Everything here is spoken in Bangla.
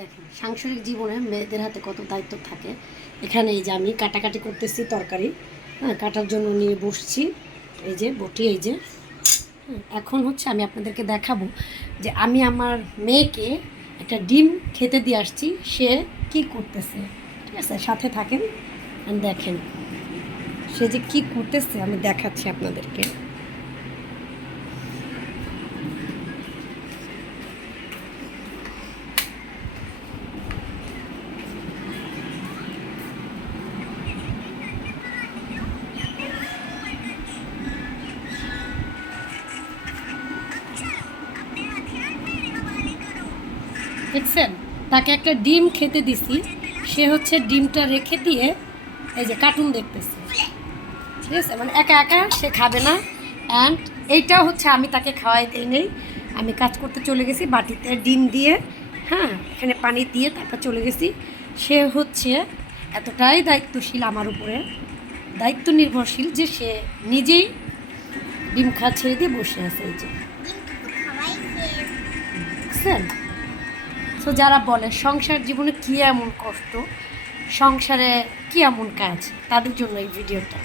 দেখেন সাংসারিক জীবনে মেয়েদের হাতে কত দায়িত্ব থাকে। এখানে এই যে আমি কাটাকাটি করতেছি তরকারি, হ্যাঁ কাটার জন্য নিয়ে বসছি। এই যে বটি, এই যে এখন হচ্ছে আমি আপনাদেরকে দেখাবো যে আমি আমার মেয়েকে একটা ডিম খেতে দিয়ে আসছি, সে কি করতেছে। ঠিক আছে, সাথে থাকেন, দেখেন সে যে কি করতেছে আমি দেখাচ্ছি আপনাদেরকে। দেখছেন, তাকে একটা ডিম খেতে দিছি, সে হচ্ছে ডিমটা রেখে দিয়ে এই যে কার্টুন দেখতেছে। ঠিক আছে, মানে একা একা সে খাবে না। অ্যান্ড এইটাও হচ্ছে আমি তাকে খাওয়াই দিই নেই, আমি কাজ করতে চলে গেছি বাটিতে ডিম দিয়ে, হ্যাঁ এখানে পানি দিয়ে তারপর চলে গেছি। সে হচ্ছে এতটাই দায়িত্বশীল আমার উপরে, দায়িত্ব নির্ভরশীল যে সে নিজেই ডিম খাওয়া ছেড়ে দিয়ে বসে আছে। এই যে বুঝছেন। তো যারা বলে সংসার জীবনে কী এমন কষ্ট, সংসারে কী এমন কাজ, তাদের জন্য এই ভিডিওটা।